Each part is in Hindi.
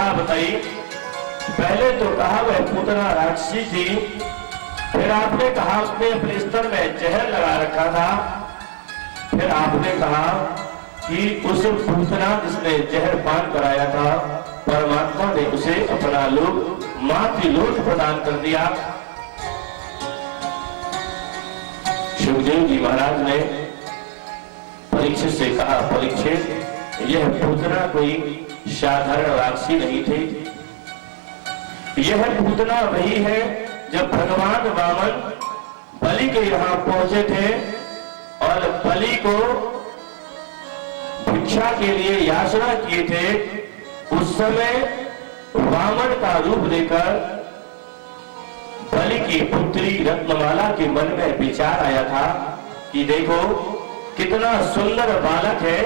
कहा बताइए? पहले तो कहा वह पूतना राक्षसी थी, फिर आपने कहा उसने अपने स्तर में जहर लगा रखा था, फिर आपने कहा कि उस पूतना जिसने जहर पान कराया था परमात्मा ने उसे अपना लोक मातृलोक प्रदान कर दिया। सुखदेव जी महाराज ने परीक्षित से कहा, परीक्षित यह पूतना कोई साधारण राक्षसी नहीं थी, यह पूतना वही है जब भगवान वामन बलि के यहां पहुंचे थे और बलि को भिक्षा के लिए याचना किए थे, उस समय वामन का रूप लेकर बलि की पुत्री रत्नमाला के मन में विचार आया था कि देखो कितना सुंदर बालक है,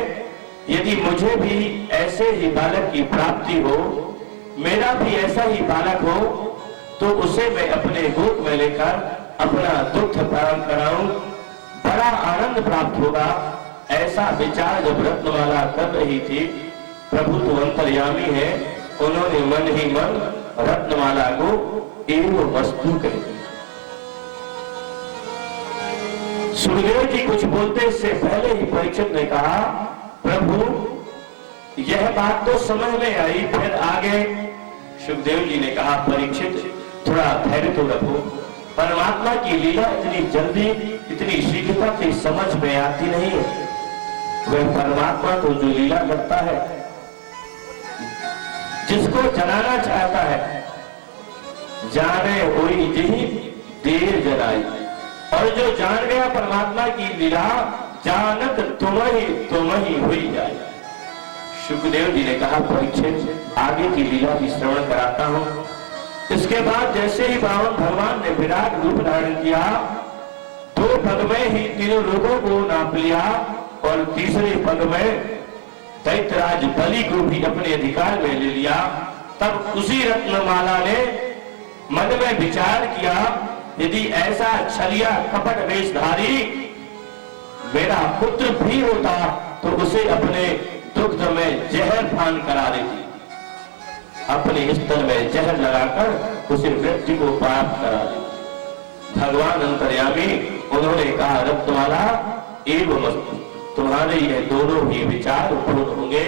यदि मुझे भी ऐसे ही बालक की प्राप्ति हो, मेरा भी ऐसा ही बालक हो, तो उसे मैं अपने गोद में लेकर अपना दुग्ध पान कराऊं, बड़ा आनंद प्राप्त होगा। ऐसा विचार जब रत्नमाला कर रही थी, प्रभु तो अंतर्यामी है, उन्होंने मन ही मन रत्नमाला को एवं वस्तु कह दिया। सुखदेव जी कुछ बोलते से पहले ही परीक्षित ने कहा, प्रभु यह बात तो समझ में आई, फिर आगे? सुखदेव जी ने कहा, परीक्षित थोड़ा धैर्य तो रखो, परमात्मा की लीला इतनी जल्दी इतनी शीघ्रता से समझ में आती नहीं है। वह परमात्मा तो जो लीला करता है, जिसको जलाना चाहता है, जाने होई जही देर जलाई, और जो जान गया परमात्मा की लीला, जानत तुम ही हुई जाए। सुखदेव जी ने कहा, परीक्षित आगे की लीला की श्रवण कराता हूं। इसके बाद जैसे ही भगवान ने विराट रूप धारण किया, 2 पग में ही तीनों लोगों को नाप लिया और तीसरे पग में दैत्यराज बलि को भी अपने अधिकार में ले लिया। तब उसी रत्नमाला ने मन में विचार किया, यदि ऐसा छलिया कपट वेशधारी मेरा पुत्र भी होता तो उसे अपने दुग्ध में जहर पान करा देती, अपने स्तर में जहर लगाकर उसे मृत्यु को प्राप्त करा देती। भगवान अंतर्यामी उन्होंने कहा, रत्नमाला एवं वस्तु, तुम्हारे ये दोनों ही विचार पूर्ण होंगे।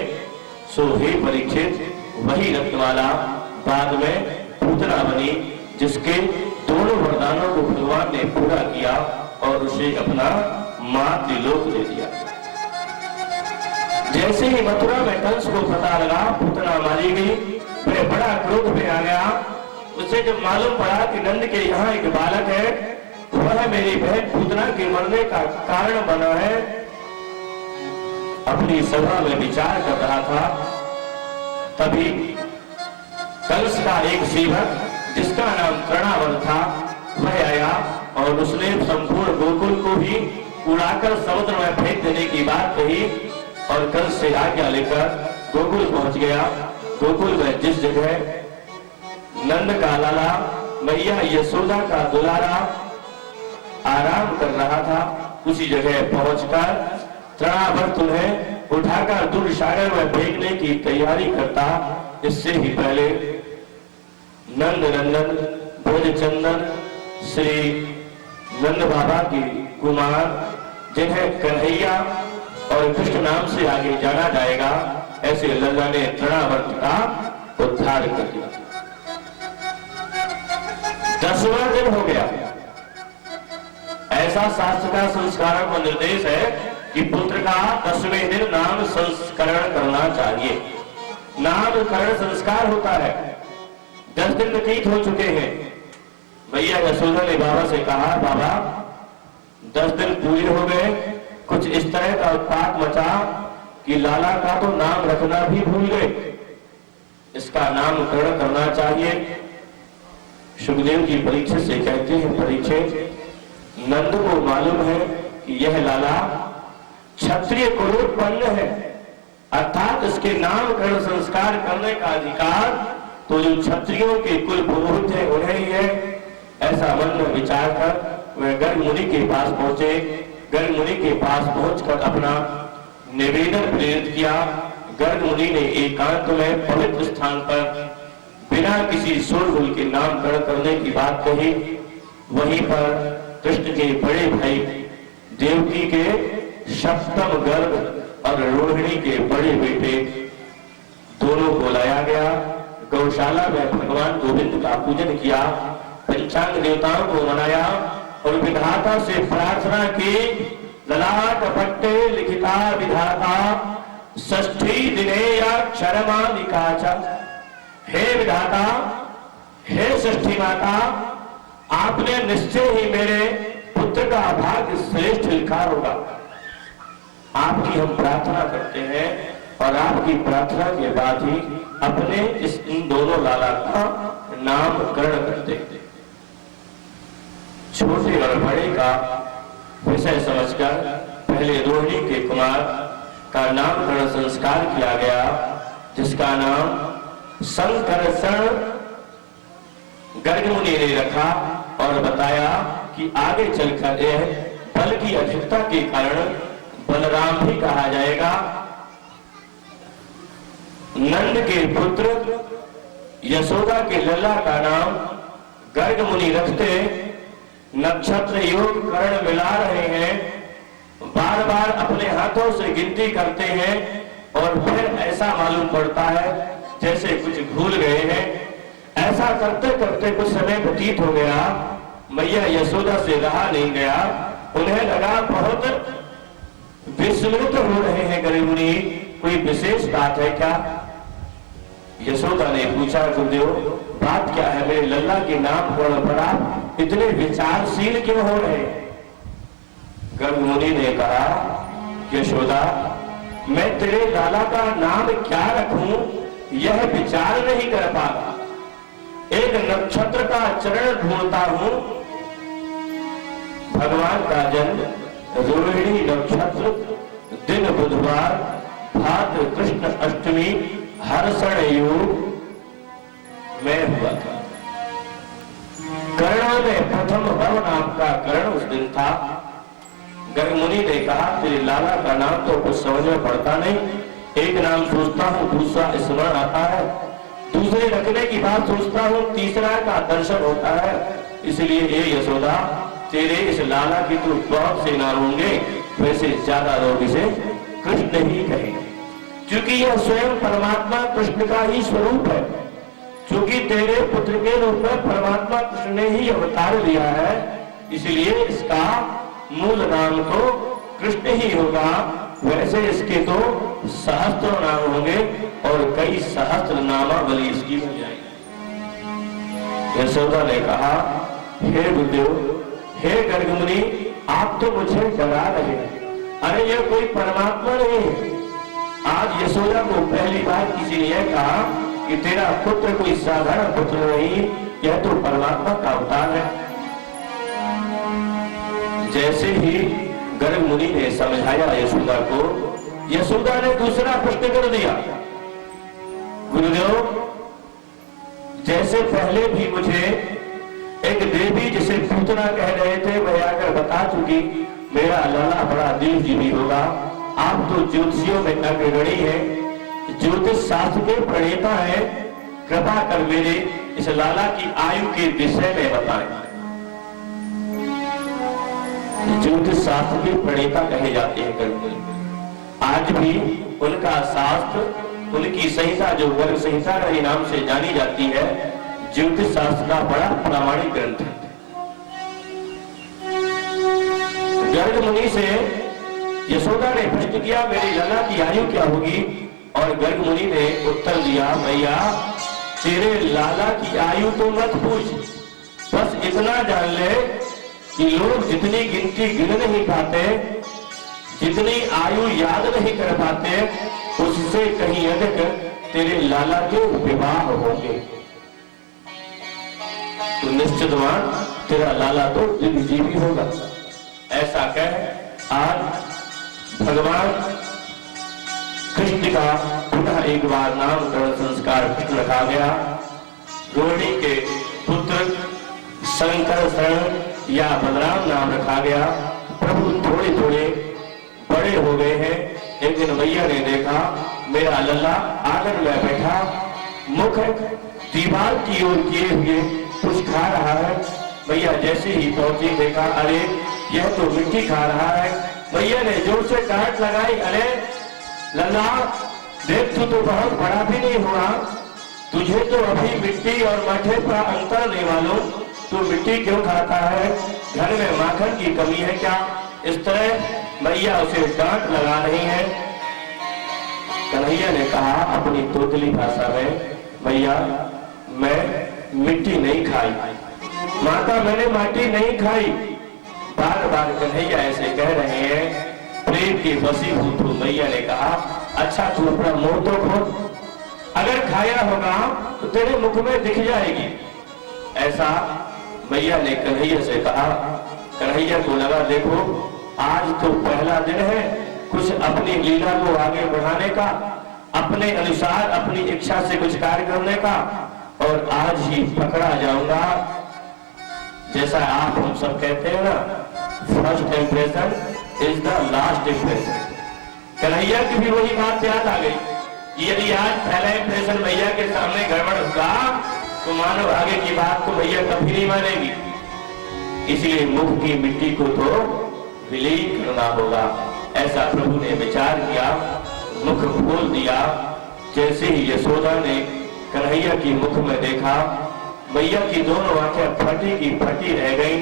सो हे परीक्षित, वही रत्नमाला बाद में पूतना बनी, जिसके दोनों वरदानों को भगवान ने पूरा किया और उसे अपना मातृलोक दे दिया। जैसे ही मथुरा में कंस को पता लगा पूतना मारी गई, वह बड़ा क्रोध में आ गया। उसे जब मालूम पड़ा कि नंद के यहाँ एक बालक है, वह मेरी बहन पूतना के मरने का कारण बना है, अपनी सभा में विचार कर रहा था, तभी कंस का एक सेवक जिसका नाम तृणावर था, वह आया और उसने संपूर्ण गोकुल को भी उड़ाकर समुद्र में फेंक देने की बात कही और कंस से आज्ञा लेकर गोकुल पहुंच गया। गोकुल में जिस जगह नंद का लाला मैया यशोदा का दुलारा आराम कर रहा था, उसी जगह पहुंचकर तृणावर्त उन्हें उठाकर दूर सागर में फेंकने की तैयारी करता। इससे ही पहले नंद नंदन ब्रजचंदन श्री नंद बाबा की कुमार, जिन्हें कन्हैया और कृष्ण नाम से आगे जाना जाएगा, ऐसे लल्ला ने तृणावर्त का उद्धार कर दिया। 10वां दिन हो गया। ऐसा शास्त्र का संस्कारों का निर्देश है कि पुत्र का 10वें दिन नाम संस्करण करना चाहिए। नामकरण संस्कार होता है। 10 दिन व्यतीत हो चुके हैं। भैया यशोदा ने बाबा से कहा, बाबा 10 दिन पूरे हो गए, कुछ इस तरह का उत्पात मचा कि लाला का तो नाम रखना भी भूल गए, इसका नामकरण करना चाहिए। सुखदेव जी परीक्षित से कहते हैं, परीक्षित नंद को मालूम है कि यह लाला क्षत्रिय कुलोत्पन्न है, अर्थात इसके नामकरण संस्कार करने का अधिकार तो जो क्षत्रियों के कुल पुरोहित है उन्हें ही है। ऐसा मन में विचार कर वह गर्ग मुनि के पास पहुंचे। गर्ग मुनि के पास पहुंचकर अपना निवेदन प्रेरित किया। गर्ग मुनि ने एकांत में पवित्र स्थान पर बिना किसी शोरगुल के नामकरण करने की बात कही। वहीं पर कृष्ण के बड़े भाई देवकी के सप्तम गर्भ और रोहिणी के बड़े बेटे दोनों को लाया गया। गौशाला में भगवान गोविंद का पूजन किया, पंचांग देवताओं को मनाया और विधाता से प्रार्थना की, ललाट पट्टे लिखिता विधाता षष्ठी दिने या क्षरमादिकाचा। हे विधाता, हे षष्ठी माता, आपने निश्चय ही मेरे पुत्र का भाग्य श्रेष्ठ लिखा होगा। आपकी हम प्रार्थना करते हैं और आपकी प्रार्थना के बाद ही अपने इन दोनों लाला का नामकरण करते हैं। छोटे और बड़े का विषय समझकर पहले रोहिणी के कुमार का नामकरण संस्कार किया गया, जिसका नाम संकर्षण गर्ग मुनि ने रखा और बताया कि आगे चलकर यह बल की अधिकता के कारण बलराम भी कहा जाएगा। नंद के पुत्र यशोदा के लल्ला का नाम गर्ग मुनि रखते नक्षत्र योग कर्ण मिला रहे हैं, बार बार अपने हाथों से गिनती करते हैं और फिर ऐसा मालूम पड़ता है जैसे कुछ भूल गए हैं। ऐसा करते करते कुछ समय व्यतीत हो गया, मैया यशोदा से रहा नहीं गया, उन्हें लगा बहुत विस्मृत हो रहे हैं गर्ग मुनि, कोई विशेष बात है क्या? यशोदा ने पूछा, गुरुदेव बात क्या है? मेरे लल्ला के नामकरण पर आप इतने विचारशील क्यों हो रहे? गर्ग मुनि ने कहा, यशोदा मैं तेरे लाला का नाम क्या रखूं यह विचार नहीं कर पाता। एक नक्षत्र का चरण ढूंढता हूं। भगवान का जन्म रोहिणी नक्षत्र दिन बुधवार भाद्र कृष्ण अष्टमी हर्षण योग में हुआ था। कर्णों में प्रथम भव नाम का कर्ण उस दिन था। गर्ग मुनि ने कहा, तेरे लाला का नाम तो कुछ समझ में पड़ता नहीं, एक नाम सोचता हूँ दूसरा स्मरण आता है, दूसरे रखने की बात सोचता हूँ तीसरा का दर्शन होता है। इसलिए ये यशोदा तेरे इस लाला की तो बहुत से नाम होंगे, वैसे ज्यादा लोग इसे कृष्ण ही कहेंगे, क्योंकि यह स्वयं परमात्मा कृष्ण का ही स्वरूप है। क्योंकि तेरे पुत्र के रूप में परमात्मा कृष्ण ने ही अवतार लिया है, इसलिए इसका मूल नाम तो कृष्ण ही होगा। वैसे इसके तो सहस्त्र नाम होंगे और कई सहस्त्र नामावली इसकी बन जाएगी। यशोदा ने कहा, हे गुरुदेव, हे गर्ग मुनि, आप तो मुझे डरा रहे हैं। अरे यह कोई परमात्मा नहीं है। आज यशोदा को पहली बार किसी ने यह कहा कि तेरा पुत्र कोई साधारण पुत्र नहीं, यह तो परमात्मा का अवतार है। जैसे ही गर्ग मुनि ने समझाया यशोदा को, यशोदा ने दूसरा प्रश्न कर दिया, गुरुदेव जैसे पहले भी मुझे एक देवी जिसे पूतना कह रहे थे वह आकर बता चुकी मेरा लाला बड़ा दिलजीवी होगा। आप तो ज्योतिषियों में अग्रणी है, ज्योतिष शास्त्र के प्रणेता है, कृपा कर मेरे इस लाला की आयु के विषय में बताएं। ज्योतिष शास्त्र के प्रणेता कहे जाते हैं गर्ग मुनि। आज भी उनका शास्त्र, उनकी संहिता जो गर्ग संहिता के नाम से जानी जाती है, ज्योतिष शास्त्र का बड़ा प्रामाणिक ग्रंथ है। गर्ग मुनि से यशोदा ने प्रश्न किया, मेरी लला की आयु क्या होगी? और गर्ग मुनि ने उत्तर दिया, भैया तेरे लाला की आयु तो मत पूछ, बस इतना जान ले कि लोग जितनी गिनती गिन नहीं पाते, जितनी आयु याद नहीं कर पाते, उससे कहीं अधिक तेरे लाला के विवाह होंगे। तो निश्चित मान तेरा लाला तो दिलजीवी होगा। ऐसा कह आज भगवान कृष्ण का पुनः एक बार नामकरण संस्कार रखा गया। रोहिणी के पुत्र संकर्षण या बलराम नाम रखा गया। प्रभु थोड़े थोड़े बड़े हो गए हैं, एक दिन मैया ने देखा मेरा लल्ला आंगन में बैठा, मुख दीवार की ओर किए हुए कुछ खा रहा है। मैया जैसे ही पहुंची देखा, अरे यह तो मिट्टी खा रहा है। मैया ने जोर से डांट लगाई, अरे लल्ला देख, तू तो बहुत बड़ा भी नहीं हुआ, तुझे तो अभी मिट्टी और मठे का अंतर नहीं मालूम, तू मिट्टी क्यों खाता है? घर में माखन की कमी है क्या? इस तरह मैया उसे डांट लगा रही है। कन्हैया ने कहा अपनी तोतली भाषा में, मैया मैं मिट्टी नहीं खाई, माता मैंने माटी नहीं खाई। बार बार कन्हैया ऐसे कह रहे हैं। प्रेम की वशीभूत हो मैया ने कहा, अच्छा तू अपना मुंह तो खोल, अगर खाया होगा तो तेरे मुख में दिख जाएगी। ऐसा मैया ने कन्हैया से कहा। कन्हैया को लगा देखो आज तो पहला दिन है कुछ अपनी लीला को आगे बढ़ाने का, अपने अनुसार अपनी इच्छा से कुछ कार्य करने का, और आज ही पकड़ा जाऊंगा। जैसा आप हम सब कहते हैं ना, first impression is the last impression. Kanhaiya की भी वही बात याद आ गई। यदि आज पहला इंप्रेशन मैया के सामने गड़बड़ होगा तो मानो आगे की बात तो मैया कभी नहीं मानेगी। इसलिए मुख की मिट्टी को तो विलीन करना होगा। ऐसा प्रभु ने विचार किया, मुख खोल दिया। जैसे ही यशोदा ने कन्हैया की मुख में देखा, मैया की दोनों आंखें फटी की फटी रह गई,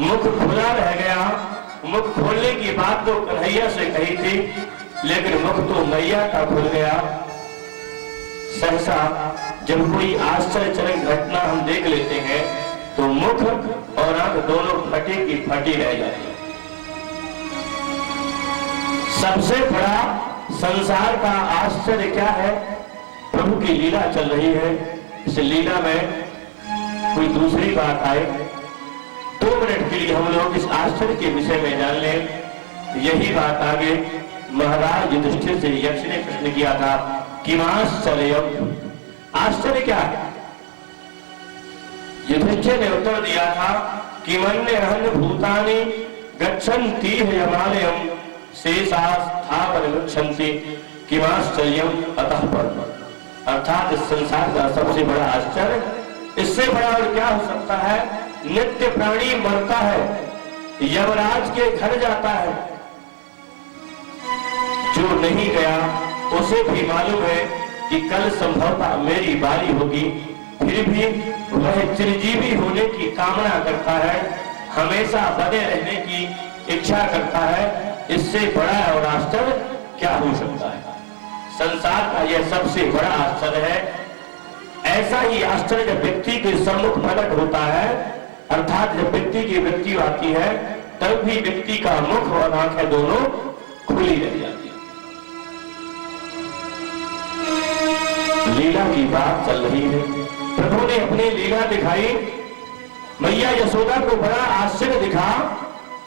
मुख खुला रह गया। मुख खोलने की बात तो कन्हैया से कही थी, लेकिन मुख तो मैया का खुल गया। सहसा जब कोई आश्चर्यजनक घटना हम देख लेते हैं तो मुख और आंख दोनों फटी की फटी रह जाती है। सबसे बड़ा संसार का आश्चर्य क्या है? प्रभु की लीला चल रही है। इस लीला में कोई दूसरी बात आए, 2 मिनट के लिए हम लोग इस आश्चर्य के विषय में जान लें। यही बात आगे महाराज युधिष्ठिर से यक्ष ने प्रश्न किया था कि आश्चर्य, आश्चर्य क्या है? युधिष्ठिर ने उत्तर दिया था कि मन्यहन भूतानि गच्छन्ति हिमालयम शेषास्थावर गच्छन्ति किमाश्चर्यम अतः परम। अर्थात इस संसार का सबसे बड़ा आश्चर्य, इससे बड़ा और क्या हो सकता है? नित्य प्राणी मरता है, यमराज के घर जाता है, जो नहीं गया उसे भी मालूम है कि कल संभवतः मेरी बारी होगी, फिर भी वह चिरंजीवी होने की कामना करता है, हमेशा बने रहने की इच्छा करता है। इससे बड़ा और आश्चर्य क्या हो सकता है? संसार का यह सबसे बड़ा आश्चर्य है। ऐसा ही आश्चर्य जब व्यक्ति के सम्मुख प्रकट होता है, अर्थात जब व्यक्ति की मृत्यु आती है, तब भी व्यक्ति का मुख और आंखें दोनों खुली रह जाती है। लीला की बात चल रही है, प्रभु ने अपनी लीला दिखाई। मैया यशोदा को बड़ा आश्चर्य दिखा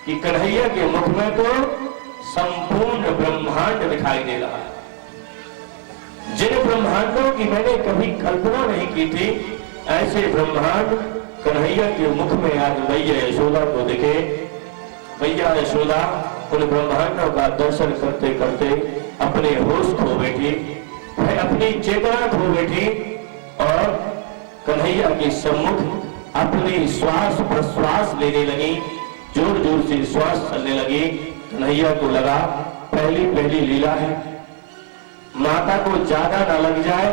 कि कन्हैया के मुख में तो संपूर्ण ब्रह्मांड दिखाई दे रहा है। जिन ब्रह्मांडों की मैंने कभी कल्पना नहीं की थी, ऐसे ब्रह्मांड कन्हैया के मुख में आज मैया यशोदा को दिखे। मैया यशोदा उन ब्रह्मांडों का दर्शन करते करते अपने होश खो बैठी, वह अपनी चेतना खो बैठी और कन्हैया के सम्मुख अपनी श्वास प्रश्वास लेने लगी, जोर जोर से श्वास चलने लगी। कन्हैया को लगा पहली पहली लीला है, माता को ज्यादा ना लग जाए,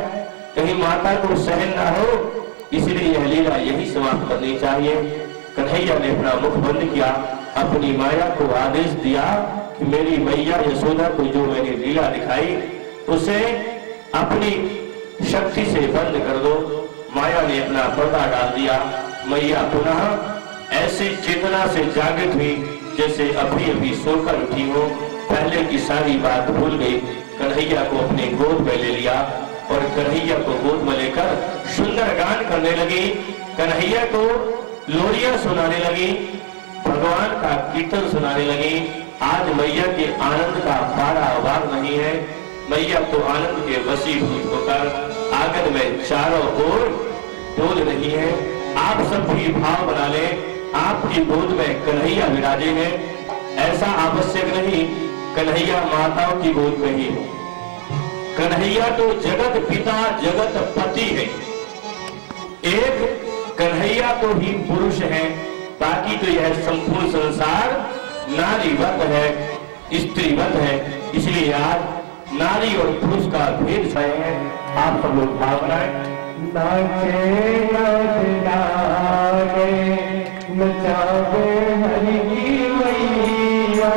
कहीं माता को सहन ना हो, इसलिए यह लीला यही समाप्त करनी चाहिए। कन्हैया ने अपना मुख बंद किया, अपनी माया को आदेश दिया कि मेरी मैया यशोदा को जो मैंने लीला दिखाई उसे अपनी शक्ति से बंद कर दो। माया ने अपना पर्दा डाल दिया। मैया पुनः ऐसी चेतना से जागृत हुई जैसे अभी अभी सोकर उठी हो, पहले की सारी बात भूल गई। कन्हैया को अपने गोद में ले लिया और कन्हैया को गोद में लेकर सुंदर गान करने लगी, कन्हैया को लोरियां सुनाने लगी, भगवान का कीर्तन सुनाने लगी। आज मैया के आनंद का पारावार नहीं है। मैया तो आनंद के वशीभूत होकर आंगन में चारों ओर डोल रही है। आप सब भी भाव बना लें, आपकी गोद में कन्हैया विराजे हैं। ऐसा आवश्यक नहीं कन्हैया माताओं की गोद में ही हो। कन्हैया तो जगत पिता जगत पति है। एक कन्हैया तो ही पुरुष है, बाकी तो यह संपूर्ण संसार नारीवत है, स्त्रीवत है। इसलिए आज नारी और पुरुष का भेद छाया है। आप सब लोग भाव बनाए। नाचे नाचे नचावे हरि की मैया,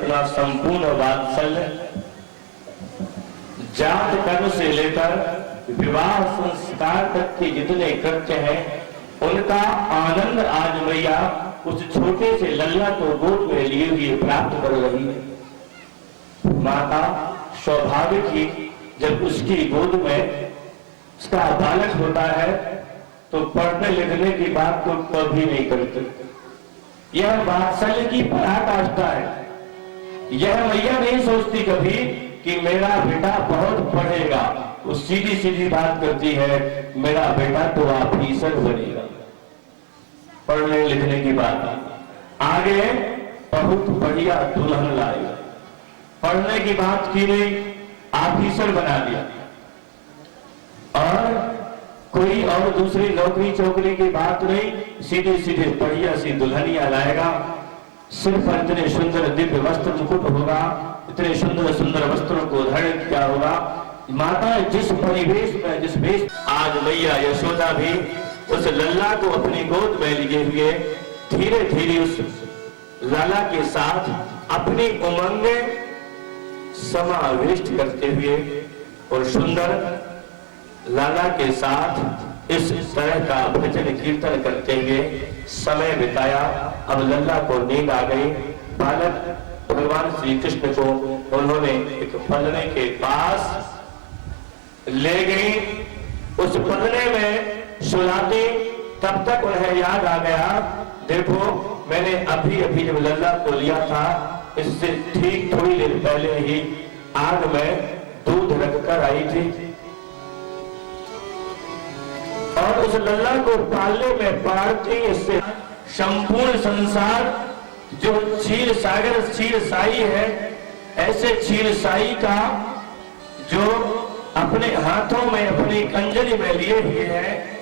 अपना संपूर्ण वात्सल्य जात कर्म से लेकर विवाह संस्कार तक के जितने कृत्य हैं उनका आनंद आज मैया उस छोटे से लल्ला को गोद में लिए हुए प्राप्त कर रही है। माता स्वाभाविक ही जब उसकी गोद में उसका बालक होता है तो पढ़ने लिखने की बात तो कभी नहीं करती। यह वात्सल्य की पराकाष्ठा है। यह मैया नहीं सोचती कभी कि मेरा बेटा बहुत पढ़ेगा, वो सीधी सीधी बात करती है मेरा बेटा तो ऑफिसर बनेगा। पढ़ने लिखने की बात आगे बहुत बढ़िया दुल्हन लाएगा, पढ़ने की बात की नहीं, ऑफिसर बना दिया। और कोई और दूसरी नौकरी चौकरी की बात नहीं, सीधे सीधे बढ़िया सी दुल्हनिया लाएगा। सिर पर इतने सुंदर दिव्य वस्त्र मुकुट होगा, इतने सुंदर सुंदर वस्त्रों को धारण किया होगा। माता जिस परिवेश में जिस वेश, आज मैया यशोदा भी उस लल्ला को अपनी गोद में लिए हुए धीरे धीरे उस लाला के साथ अपनी उमंग में समाविष्ट करते हुए और सुंदर लाला के साथ इस तरह का भजन कीर्तन करते हुए समय बिताया। अब लल्ला को नींद आ गई। बालक भगवान श्री कृष्ण को उन्होंने एक पलने के पास ले गई। उस पलने में सुलाती, तब तक उन्हें याद आ गया, देखो मैंने अभी अभी जब लल्ला को लिया था इससे ठीक थोड़ी देर पहले ही आग में दूध रखकर आई थी और उस लल्ला को पालने में पारती इससे संपूर्ण संसार जो क्षीर सागर क्षीर साई है, ऐसे क्षीर साई का जो अपने हाथों में अपनी कंजरी में लिए हुए है